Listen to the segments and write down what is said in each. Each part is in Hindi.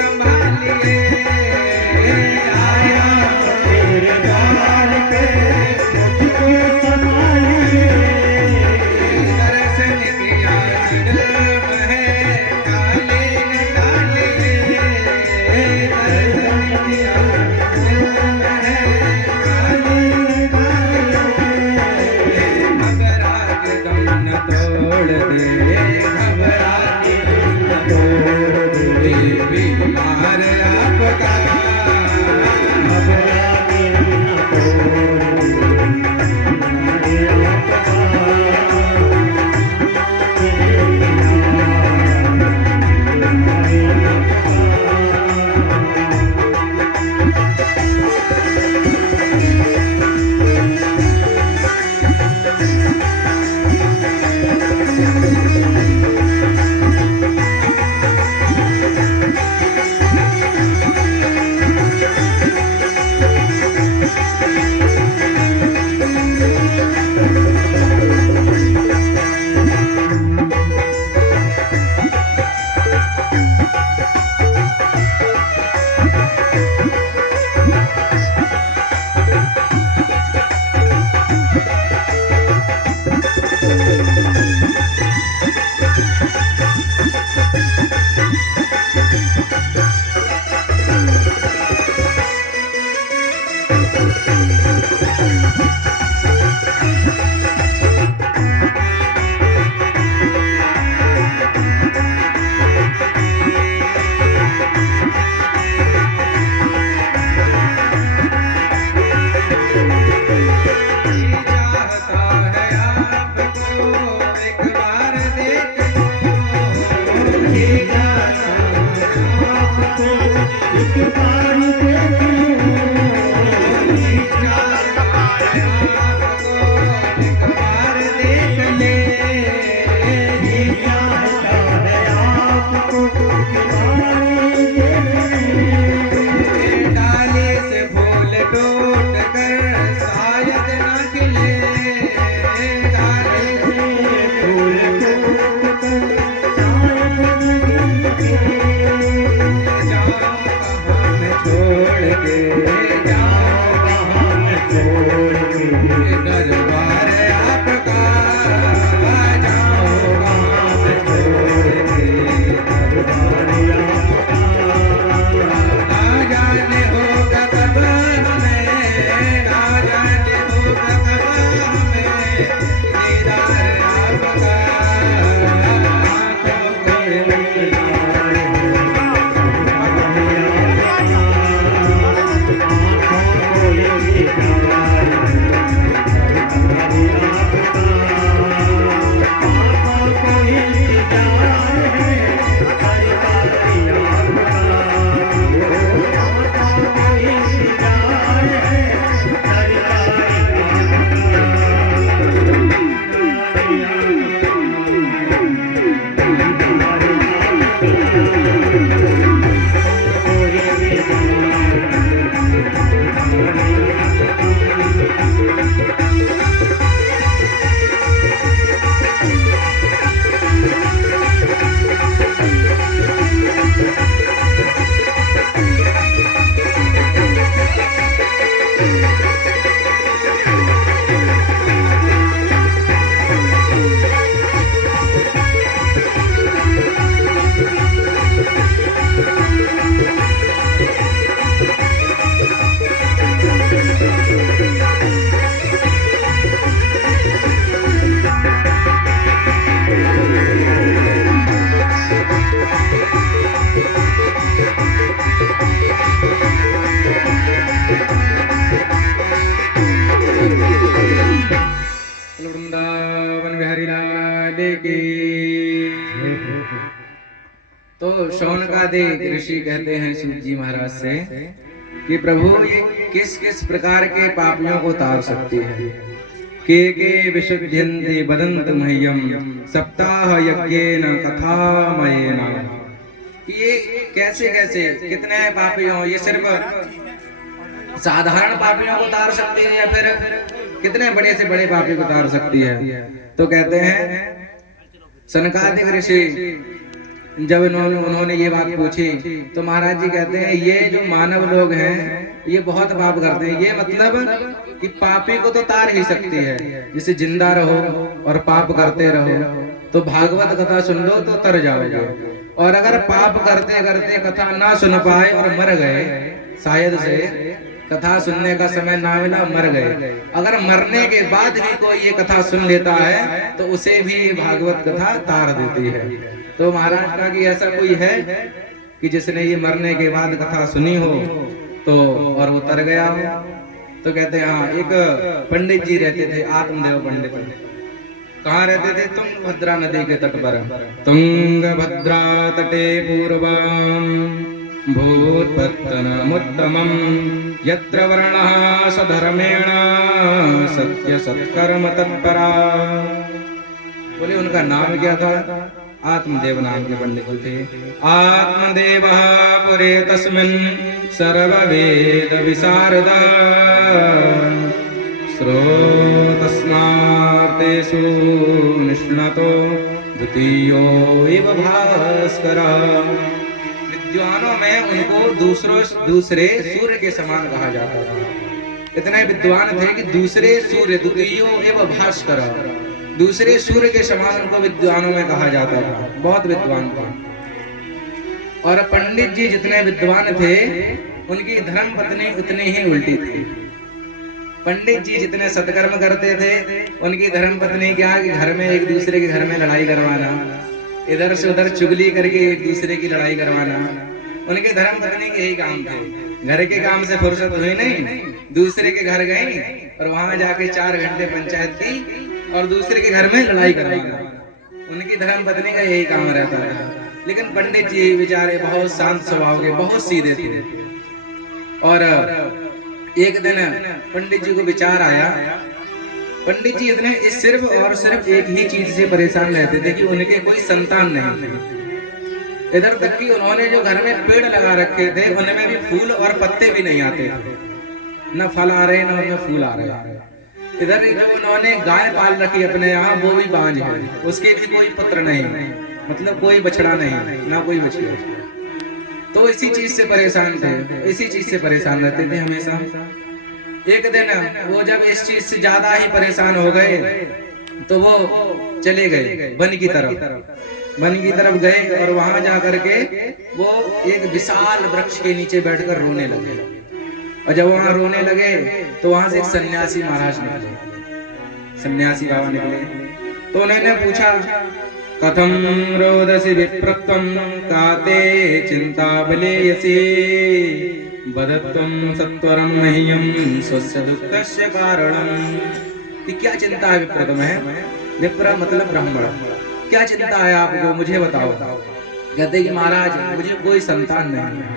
संभालिए, आया तेरे द्वार पे मुझको संभालिए। दर्शन किया दिल में काले डालिए, दर्शन किया दिल में काले डालिए। घबरा के दम न तोड़ दे, घबरा के दम न तोड़ दे, बीमार आपका घबरा के दम न तोड़ तो शौनकादिक ऋषि कहते हैं सूत जी महाराज से कि प्रभु ये किस किस प्रकार के पापियों को तार सकती है। के विशुद्ध्यन्ते वदन्त मह्यम सप्ताह यज्ञेन कथामयेन। ये कैसे कैसे कितने पापी हो, ये सिर्फ साधारण पापियों को तार सकती है या फिर कितने बड़े से बड़े पापी को तार सकती है। तो कहते हैं सनकादिक ऋषि जब उन्होंने ये बात पूछी तो महाराज जी कहते हैं ये जो मानव लोग हैं ये बहुत पाप करते हैं। ये मतलब कि पापी को तो तार ही सकती है, जिसे जिंदा रहो और पाप करते रहो तो भागवत कथा सुन लो तो तर जाओगे, और अगर पाप करते करते कथा ना सुन पाए और मर गए, शायद से कथा सुनने का समय ना मिला, मर गए, अगर मरने के बाद भी कोई ये कथा सुन लेता है तो उसे भी भागवत कथा तार देती है। तो महाराज का कि ऐसा कोई है कि जिसने ये मरने के बाद कथा सुनी हो तो और वो तर गया हो? तो कहते हैं हाँ, एक पंडित जी रहते थे, आत्मदेव पंडित। कहाँ रहते थे? तुंगभद्रा नदी के तट पर। तुंगभद्रा तटे पूर्वम भूतपत्तनमुत्तमं यत्र वर्णः सधर्मेण सत्य सत्कर्म तत्परा। बोले उनका नाम क्या था? आत्मदेव नाम के पंडित थे। आत्मदेवः पुरे तस्मिन् सर्ववेद विशारद श्रोतस्मार्तेषु निष्णातो द्वितीयो इव भास्करः। विद्वानों में उनको दूसरे सूर्य के समान कहा जाता था। इतने विद्वान थे कि दूसरे सूर्य द्वितीयो एवं भास्कर, दूसरे सूर्य के समान उनको विद्वानों में कहा जाता था। बहुत विद्वान था। और पंडित जी जितने विद्वान थे उनकी धर्म पत्नी उतनी ही उल्टी थी। पंडित जी जितने सत्कर्म करते थे उनकी धर्म पत्नी क्या कि घर में एक दूसरे के घर में लड़ाई करवाना, इधर से उधर चुगली करके एक दूसरे की लड़ाई करवाना, उनके धर्म पत्नी के यही काम थे। घर के काम से फुर्सत हुई नहीं, दूसरे के घर गई और वहां जाके 4 घंटे पंचायत की और दूसरे के घर में लड़ाई करवाना। उनकी धर्म पत्नी का यही काम रहता था। लेकिन पंडित जी बेचारे बहुत शांत स्वभाव के, बहुत सीधे थे। और एक दिन पंडित जी को विचार आया। पंडित जी इतने सिर्फ और सिर्फ एक ही चीज से परेशान रहते थे कि उनके कोई संतान नहीं थे। इधर तक कि उन्होंने जो घर में पेड़ लगा रखे थे उनमें भी फूल और पत्ते भी नहीं आते थे, न फल आ रहे न उनमें फूल आ रहे। इधर जो उन्होंने गाय पाल रखी अपने यहाँ वो भी बांझ है, उसके भी कोई पुत्र नहीं, मतलब कोई बछड़ा नहीं, ना कोई बछड़ा। तो इसी चीज से परेशान थे, इसी चीज से परेशान रहते थे हमेशा। एक दिन वो जब इस चीज से ज्यादा ही परेशान हो गए तो वो चले गए वन की तरफ गए और वहां जाकर के वो एक विशाल वृक्ष के नीचे बैठकर रोने लगे। और जब वहां रोने लगे तो वहां से एक सन्यासी महाराज निकले, सन्यासी बाबा निकले। तो उन्होंने पूछा, कथम रोदसी विप्रत्वं काते चिंता बलेयसी बदत्वं सत्वरं मह्यं स्वस्य दुःखस्य कारणं। कि क्या चिंता है विप्र तुम्हें? विप्र मतलब ब्राह्मण। क्या चिंता है आपको, मुझे बताओ। कहते कि महाराज मुझे कोई संतान नहीं है।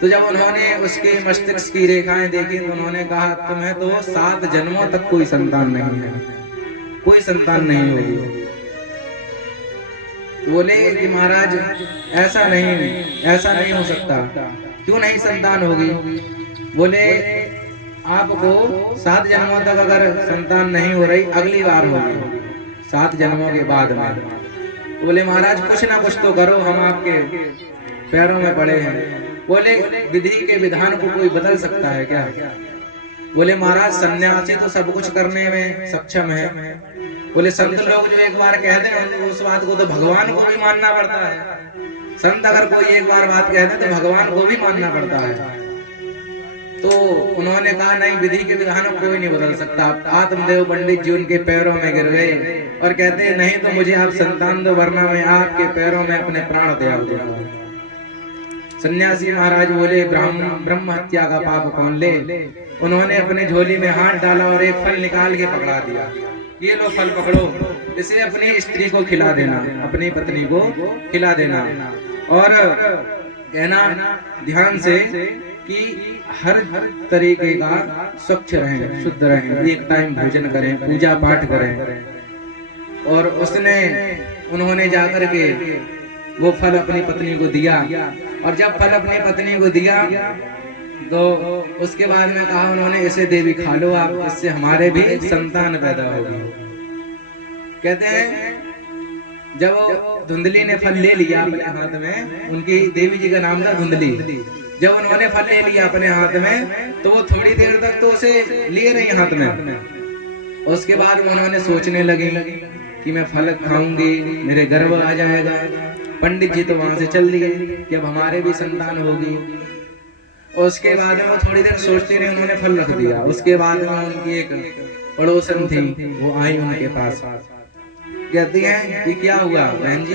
तो जब उन्होंने उसके मस्तिष्क की रेखाएं देखी तो उन्होंने कहा, तुम्हें तो 7 जन्मों तक कोई संतान नहीं है, कोई संतान नहीं होगी। बोले कि महाराज ऐसा नहीं हो सकता। क्यों नहीं संतान होगी? बोले आपको 7 जन्मों तक अगर संतान नहीं हो रही, अगली बार होगी 7 जन्मों के बाद में। बोले महाराज कुछ ना कुछ तो करो, हम आपके पैरों में पड़े हैं। बोले विधि के विधान को कोई बदल सकता है क्या? बोले महाराज सन्यासी तो सब कुछ करने में सक्षम है। बोले संत लोग जो एक बार कह दें उस बात को तो भगवान को भी मानना पड़ता है। संत अगर कोई एक बार बात कह दे तो भगवान को भी मानना पड़ता है। तो उन्होंने कहा नहीं, विधि के विधान को कोई नहीं बदल सकता। आत्मदेव पंडित जी उनके पैरों में गिर गए और कहते हैं नहीं तो मुझे आप संतान दो, वरना मैं आपके पैरों में अपने प्राण त्याग दूंगा। सन्यासी महाराज बोले ब्रह्म हत्या का पाप कौन ले? उन्होंने अपने झोली में हाथ डाला और एक फल निकाल के पकड़ा दिया। ये लो फल पकड़ो, इसे अपनी स्त्री को खिला देना, अपनी पत्नी को खिला देना और कहना ध्यान से कि हर तरीके का स्वच्छ रहें, शुद्ध रहें, एक टाइम भोजन करें, पूजा पाठ करें। और उन्होंने जाकर के वो फल अपनी पत्नी को दिया। और जब फल अपनी पत्नी को दिया तो उसके बाद में कहा उन्होंने, इसे देवी खा लो आप, इससे हमारे भी संतान पैदा होगी। कहते हैं जब धुंधली ने फल ले लिया अपने हाथ में, उनकी देवी जी का नाम था धुंधली। जब उन्होंने फल ले लिया अपने हाथ में तो वो थोड़ी देर तक तो उसे लिए रही हाथ में। उसके बाद उन्होंने सोचने लगी कि मैं फल खाऊंगी, मेरे गर्भ आ जाएगा। पंडित जी तो वहां से चल दिए कि अब हमारे भी संतान होगी। उसके बाद में वो थोड़ी देर सोचते रहे, उन्होंने फल रख दिया। उसके बाद में उनकी एक पड़ोसन थी, वो आई उनके पास, कहती हैं कि क्या हुआ बहन जी?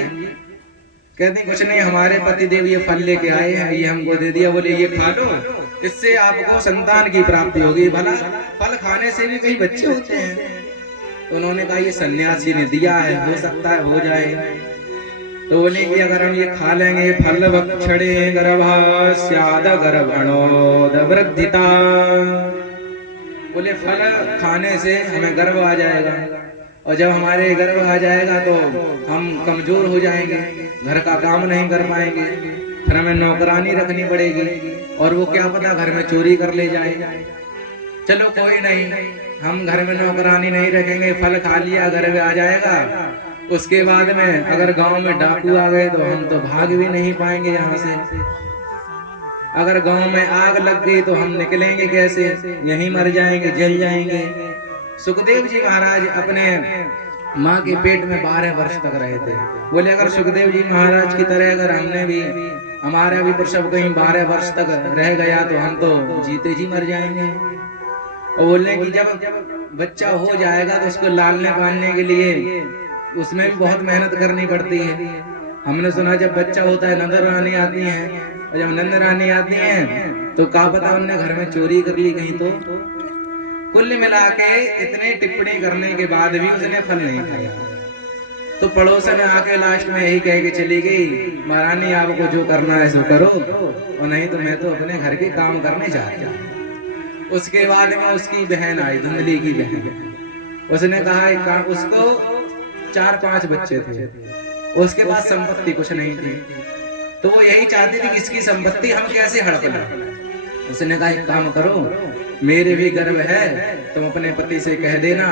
कहती कुछ नहीं, हमारे पति देव ये फल लेके आए हैं, ये हमको दे दिया। बोले ये खा लो, इससे आपको संतान की प्राप्ति होगी। भला फल खाने से भी कई बच्चे होते हैं। तो उन्होंने कहा ये सन्यासी ने दिया है, हो सकता है हो जाए। तो बोले कि अगर हम ये खा लेंगे, फल भक्षणे गर्भास्याद गर्भणोद वृद्धिता, बोले फल खाने से हमें गर्भ आ जाएगा, और जब हमारे गर्भ आ जाएगा तो हम कमजोर हो जाएंगे, घर का काम नहीं कर पाएंगे, फिर हमें नौकरानी रखनी पड़ेगी, और वो क्या पता घर में चोरी कर ले जाए। चलो कोई नहीं, हम घर में नौकरानी नहीं रखेंगे, फल खा लिया, गर्भ आ जाएगा। उसके बाद में अगर गांव में डाकू आ गए तो हम तो भाग भी नहीं पाएंगे यहाँ से। अगर गांव में आग लग गई तो हम निकलेंगे कैसे? यहीं मर जाएंगे, जल जाएंगे। सुखदेव जी महाराज अपने माँ के पेट में 12 वर्ष तक रहे थे। बोले अगर सुखदेव जी महाराज की तरह अगर हमने भी, हमारा भी प्रसव कहीं 12 वर्ष तक रह गया तो हम तो जीते जी मर जाएंगे। और बोलने की जब बच्चा हो जाएगा तो उसको लालने पालने के लिए उसमें भी बहुत मेहनत करनी पड़ती है। हमने सुना जब बच्चा होता है नंद रानी आती है, और जब नंद रानी आती है तो क्या पता उनने घर में चोरी कर ली कहीं। तो कुल मिला के इतने टिप्पणी करने के बाद भी उसने फल नहीं खाया। तो पड़ोसन आके लास्ट में यही कह के चली गई, महारानी आपको जो करना है सो करो, और नहीं तो मैं तो अपने घर के काम करने जा रही हूँ। उसके बाद में उसकी बहन आई, धुंधली की बहन। उसने कहा उसको 4-5 बच्चे थे, उसके पास संपत्ति कुछ नहीं थी, तो वो यही चाहती थी कि इसकी संपत्ति हम कैसे हड़प लें। उसने कहा एक काम करो, मेरे भी गर्भ है, तुम अपने पति से कह देना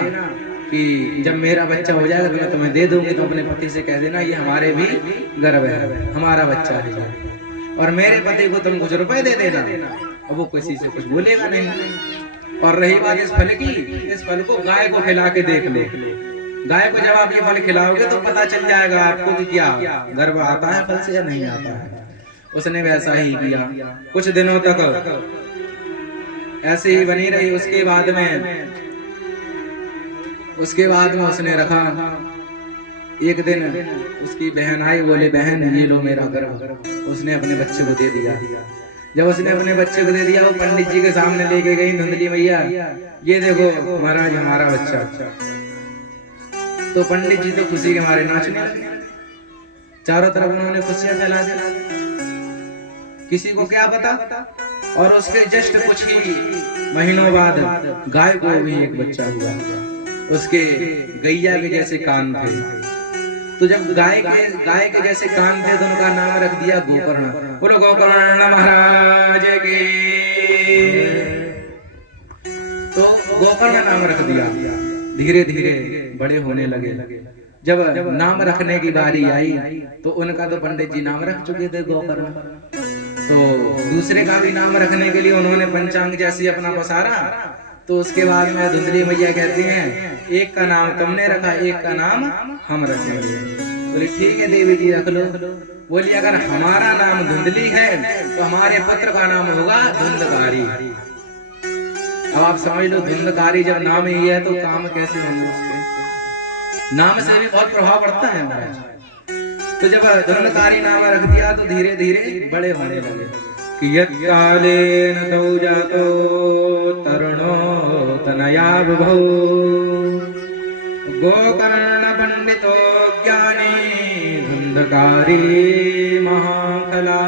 कि जब मेरा बच्चा हो जाएगा तो मैं तुम्हें दे दूंगी। तुम अपने पति से कह देना ये हमारे भी गर्भ है, हमारा बच्चा है, और मेरे पति को तुम कुछ रुपए दे देना, और वो किसी से कुछ बोलेगा नहीं। और रही बात इस फल की, इस फल को गाय को खिला के देख लो। गाय को जब आप ये फल खिलाओगे तो पता चल जाएगा आपको कि क्या गर्भ आता है फल से या नहीं आता है। उसने वैसा ही किया, कुछ दिनों तक ऐसे ही बनी रही। उसके बाद में उसने रखा। एक दिन उसकी बहन आई, बोले बहन ये लो मेरा गर्भ। उसने अपने बच्चे को दे दिया। जब उसने अपने बच्चे को दे दिया, वो पंडित जी के सामने लेके गई, धुंधली मैया ये देखो महाराज हमारा बच्चा। तो पंडित जी तो खुशी के मारे नाचने लगे, चारों तरफ उन्होंने खुशियां फैला दी। किसी को क्या पता, और उसके जस्ट कुछ ही महीनों बाद गाय को भी एक बच्चा हुआ। उसके गैया के जैसे कान थे, तो जब गाय के जैसे कान थे तो उनका नाम रख दिया गोकर्ण। बोलो गोकर्ण महाराज के। तो गोकर्ण नाम रख दिया। धीरे धीरे बड़े होने लगे। जब नाम रखने की बारी आई तो उनका तो पंडित जी नाम रख चुके थे गोकर्ण, तो दूसरे का भी नाम रखने के लिए उन्होंने पंचांग जैसी अपना पसारा। तो उसके बाद में धुंधली मैया कहती हैं एक का नाम तुमने रखा, एक का नाम हम रखेंगे। बोले ठीक है देवी जी रख लो। बोली अगर हमारा नाम धुंधली है तो हमारे पुत्र का नाम होगा धुंधकारी। अब आप समझ लो, धुंधकारी जब नाम ही है तो काम कैसे होंगे उसके? नाम से भी बहुत प्रभाव पड़ता है महाराज। तो जब धुंधकारी नाम रख दिया तो धीरे धीरे बड़े होने लगे। कि यत्कालेन तौ जातो तरुणो तनया बुभौ गोकर्ण पंडितो ज्ञानी धुंधकारी महाकला।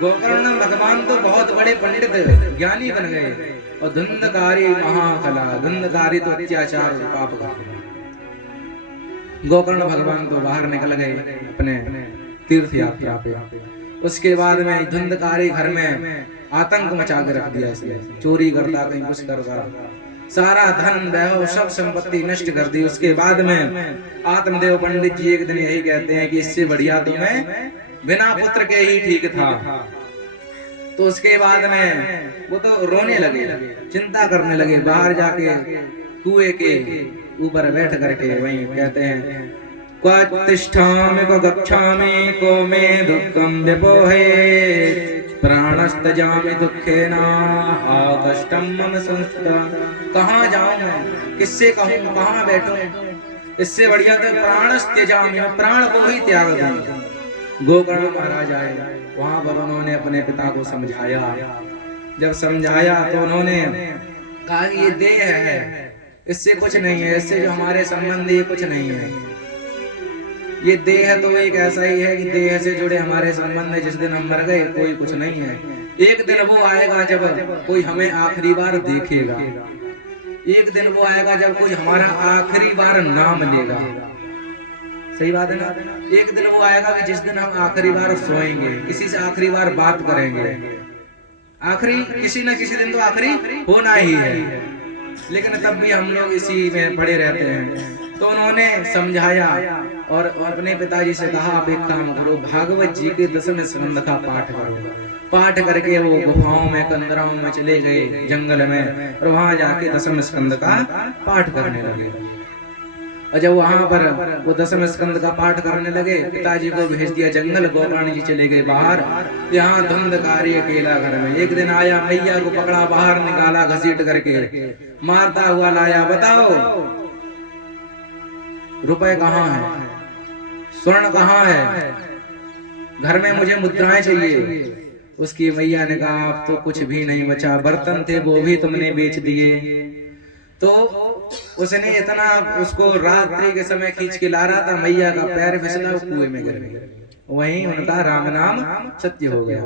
गोकर्ण भगवान तो बहुत बड़े पंडित ज्ञानी बन गए, और धुंधकारी महाकला। धुंधकारी तो अत्याचार और पाप करते। गोकर्ण भगवान तो बाहर निकल गए अपने तीर्थ यात्रा पे। उसके बाद में धुंधकारी घर में आतंक मचा के रख दिया इसने। चोरी करता, कहीं कुछ करता। सारा धन वैभव सब संपत्ति नष्ट कर दी। उसके बाद में आत्मदेव पंडित जी एक दिन यही कहते हैं कि इससे बढ़िया तो मैं बिना पुत्र के ही ठीक था। तो उसके बाद में वो तो रोने लगे, चिंता करने लगे, बाहर जाके कुएं के ऊपर बैठ करके वहीं कहते हैं क्व तिष्ठामि क्व गच्छामि को मे दुःखं व्यपोहे प्राणस्तजामि दुःखेन कष्टं मम संस्था। कहाँ जाऊं मैं, किससे कहूं, कहाँ बैठूं, इससे बढ़िया तो प्राणस्तजामि, प्राण को ही त्याग दूं। गोकर्ण महाराज आए, वहां पर उन्होंने अपने पिता को समझाया। जब समझाया तो उन्होंने कहा ये देह है, इससे कुछ नहीं है, इससे जो हमारे संबंध ये कुछ नहीं है। ये देह तो एक ऐसा ही है कि देह से जुड़े हमारे संबंध है। जिस दिन हम मर गए कोई कुछ नहीं है। एक दिन वो आएगा जब कोई हमें आखिरी बार देखेगा, एक दिन वो आएगा जब कोई हमारा आखिरी बार नाम लेगा। सही बात है ना? एक दिन वो आएगा कि जिस दिन हम आखिरी बार सोएंगे, किसी से आखिरी बार बात करेंगे। आखिरी किसी न किसी दिन तो आखिरी होना ही है, लेकिन तब भी हम लोग इसी में पड़े रहते हैं। तो उन्होंने समझाया और अपने पिताजी से कहा आप एक काम करो, भागवत जी के 10वें स्कंद का पाठ करो। पाठ करके वो गुफाओं में, कंदराओं में चले गए, जंगल में, और वहां जाके 10वें स्कंद का पाठ करने लगे। और जब वहां पर वो 10वें स्कंद का पाठ करने लगे, पिताजी को भेज दिया जंगल। गोकर्ण जी चले गए बाहर। यहाँ धुंधकारी अकेला घर में। एक दिन आया, मैया को पकड़ा, बाहर निकाला घसीट करके, मारता हुआ लाया। बताओ रुपए कहाँ है, स्वर्ण कहाँ है, घर में मुझे मुद्राएं चाहिए। उसकी मैया ने कहा अब तो कुछ भी नहीं बचा, बर्तन थे वो भी तुमने बेच दिए। तो उसने इतना उसको रात्रि के समय खींच के ला रहा था, मैया का पैर फिसला, कुएं में गिर गया। वहीं उनका राम नाम सत्य हो गया।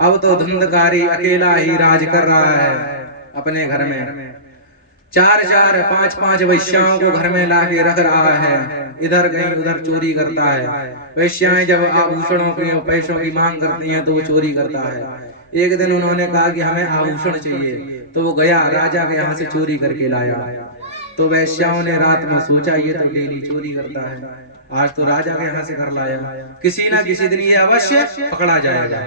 अब तो धुंधकारी अकेला ही राज कर रहा है अपने घर में। 4-4, 5-5 वैश्याओं को घर में लाके रख रहा है। इधर कहीं उधर चोरी करता है। वैश्याएं जब आभूषणों की पैसों की मांग करती हैं तो वो चोरी करता है। एक दिन उन्होंने कहा कि हमें आभूषण चाहिए, तो वो गया राजा के यहाँ से चोरी करके लाया। तो वैश्याओं ने रात में सोचा ये तो डेली चोरी करता है, आज तो राजा के यहाँ से कर लाया, किसी ना किसी दिन ये अवश्य पकड़ा जाएगा।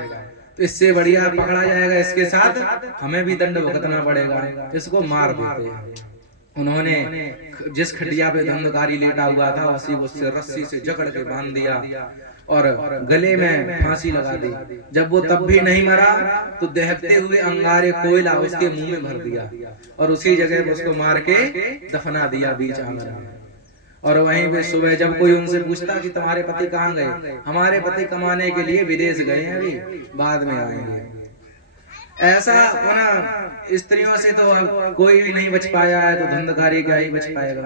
तो इससे बढ़िया पकड़ा जाएगा, इसके साथ हमें भी दंड भुगतना पड़ेगा, इसको मार देते हैं। उन्होंने जिस खटिया पे धुंधकारी लेटा हुआ था उसी को रस्सी से जकड़ के बांध दिया और गले में फांसी लगा दी। जब वो तब भी नहीं मरा तो दहकते हुए अंगारे कोयला उसके मुंह में भर दिया और उसी जगह उसको मार के दफना दिया बीच आंगन में। और वहीं पे सुबह जब कोई उनसे पूछता कि तुम्हारे पति कहाँ गए, हमारे पति कमाने के लिए विदेश गए हैं, अभी बाद में आएंगे। ऐसा ना स्त्रियों से तो कोई भी नहीं बच पाया है, तो धुंधकारी क्या ही बच पाएगा।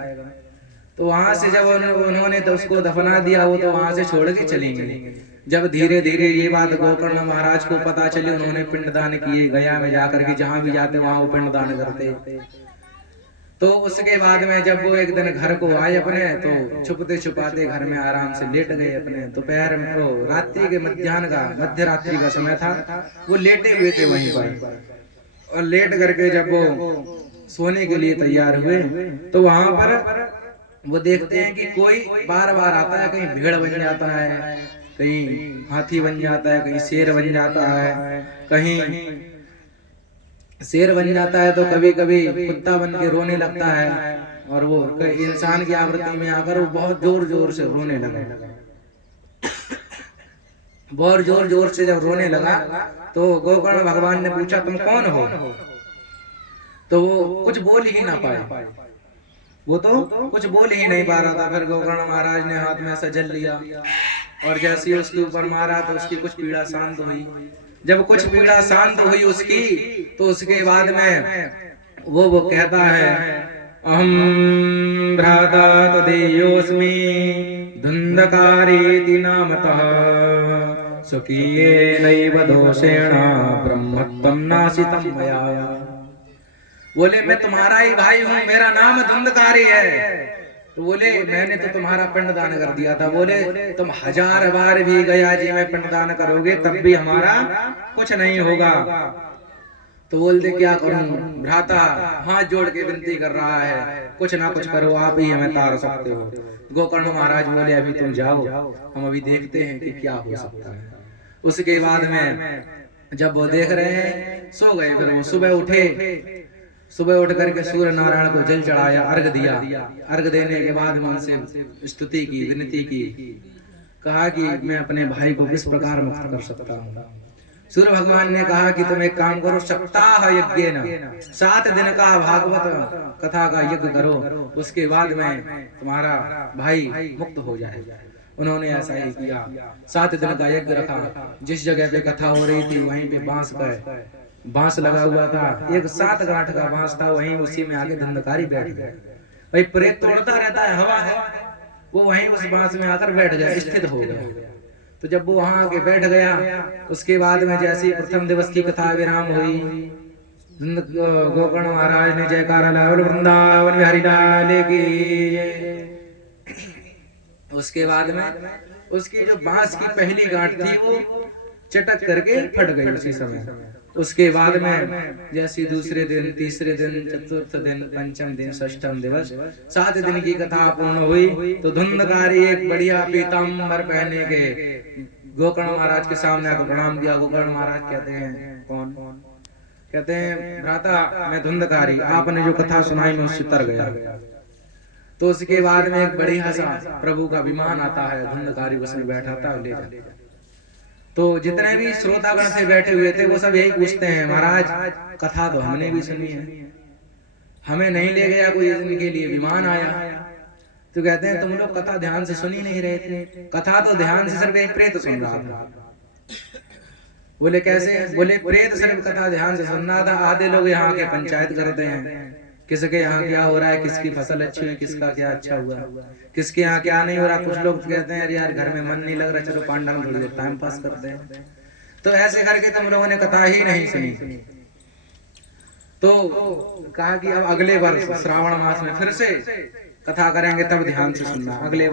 तो वहां से जब उन्होंने तो उसको दफना दिया, वो तो वहां से छोड़ के चली गई। जब धीरे धीरे ये बात गोकर्ण महाराज को पता चली, उन्होंने पिंडदान किए गया में जाकर के, जहां भी जाते वहां वो पिंडदान करते। तो उसके बाद में जब वो एक दिन घर को आए अपने, तो छुपते छुपाते घर में आराम से लेट गए अपने। दोपहर में तो रात्रि के मध्य रात्रि का समय था, वो लेटे हुए थे वहीं पर। और लेट करके जब वो सोने के लिए तैयार हुए तो वहां पर वो देखते हैं कि कोई बार बार आता है, कहीं भेड़ बन जाता है, कहीं हाथी बन जाता है, कहीं शेर बन जाता है, कहीं शेर बन जाता है तो कभी कभी कुत्ता बन के रोने लगता है। और वो इंसान की आवृत्ति में आकर वो बहुत जोर जोर से रोने लगा। बहुत जोर जोर से जब रोने लगा तो गोकर्ण भगवान ने पूछा तुम कौन हो? तो वो कुछ बोल ही ना पाए, वो तो कुछ बोल ही नहीं पा रहा था। फिर गोकर्ण महाराज ने हाथ में ऐसा जल लिया और जैसे ही उसके ऊपर मारा तो उसकी कुछ पीड़ा शांत हुई। जब कुछ पीड़ा शांत हुई उसकी, तो उसके बाद में वो कहता है अहम भ्राता तदेयोस्मि धुंधकारीति नामतः स्वकीयेनैव दोषेण ब्रह्मत्वं नाशितं मया। बोले मैं तुम्हारा ही भाई हूँ, मेरा नाम धुंधकारी है। तो बोले मैंने तो तुम्हारा पिंडदान कर दिया था। बोले तुम 1000 बार भी गया जी में पिंडदान करोगे तब भी हमारा कुछ नहीं होगा। तो बोलते क्या करूं भ्राता, हाथ जोड़ के विनती कर रहा है, कुछ ना कुछ करो, आप ही हमें तार सकते हो। गोकर्ण महाराज बोले अभी तुम जाओ, हम अभी देखते हैं कि क्या हो सकता है। उसके बाद में जब वो देख रहे हैं सो गए, फिर वो सुबह उठे, सुबह उठ करके सूर्य नारायण को जल चढ़ाया, अर्घ दिया। अर्घ देने के बाद में उनसे स्तुति की, विनती की, कहा कि मैं अपने भाई को किस प्रकार मुक्त कर सकता हूँ। सूर्य भगवान ने कहा कि तुम एक काम करो, सप्ताह यज्ञ न 7 दिन का भागवत कथा का यज्ञ करो, उसके बाद में तुम्हारा भाई मुक्त हो जाएगा। उन्होंने ऐसा ही किया, 7 दिन का यज्ञ रखा। जिस जगह पे कथा हो रही थी वहीं पे बांस लगा हुआ था, एक 7 गांठ का बांस था, वहीं उसी में आके धंधकारी बैठ गए। भाई प्रेत तोड़ता रहता है, हवा है, वो वहीं उस बांस में आकर बैठ गया, स्थित हो गया। तो जब वो वहां आके बैठ गया, उसके बाद में जैसी प्रथम दिवस की कथा विराम हुई, गोकर्ण महाराज ने जयकारा लगाया, वृंदावन बिहारी लाल की। उसके बाद में उसकी जो बांस की पहली गांठ थी वो चटक करके फट गई उसी समय। उसके बाद में जैसी दूसरे दिन, तीसरे दिन, चतुर्थ दिन, पंचम दिन, षष्ठम दिवस 7 दिन की कथा पूर्ण हुई तो धुंधकारी एक बढ़िया पीताम्बर पहने के गोकर्ण महाराज के सामने आकर प्रणाम किया। गोकर्ण महाराज कहते हैं कौन? कहते हैं भ्राता मैं धुंधकारी, आपने जो कथा सुनाई मैं उससे तर गया। तो उसके बाद में एक बढ़िया सा प्रभु का विमान आता है, धुंधकारी उसमें बैठा था, ले जाता। तो जितने भी श्रोतागण से बैठे हुए थे वो सब यही पूछते हैं, महाराज कथा तो हमने भी सुनी है, हमें नहीं ले गया कोई इनके लिए विमान आया। तो कहते हैं तुम लोग कथा ध्यान से सुन ही नहीं रहे थे, कथा तो ध्यान से सिर्फ एक प्रेत सुन रहा था। बोले कैसे? बोले प्रेत सिर्फ कथा ध्यान से सुन रहा था, आधे लोग यहाँ के पंचायत करते हैं, किसके यहाँ क्या हो रहा है, किसकी फसल अच्छी हुई, किसका क्या अच्छा हुआ, किसके यहाँ क्या नहीं हो रहा। कुछ लोग कहते हैं यार घर में मन नहीं लग रहा, चलो पांडा में थोड़ी देर टाइम पास करते हैं। तो ऐसे करके तुम लोगों ने कथा ही नहीं सुनी। तो कहा कि अब अगले वर्ष श्रावण मास में फिर से कथा करेंगे, तब ध्यान से सुनना। अगले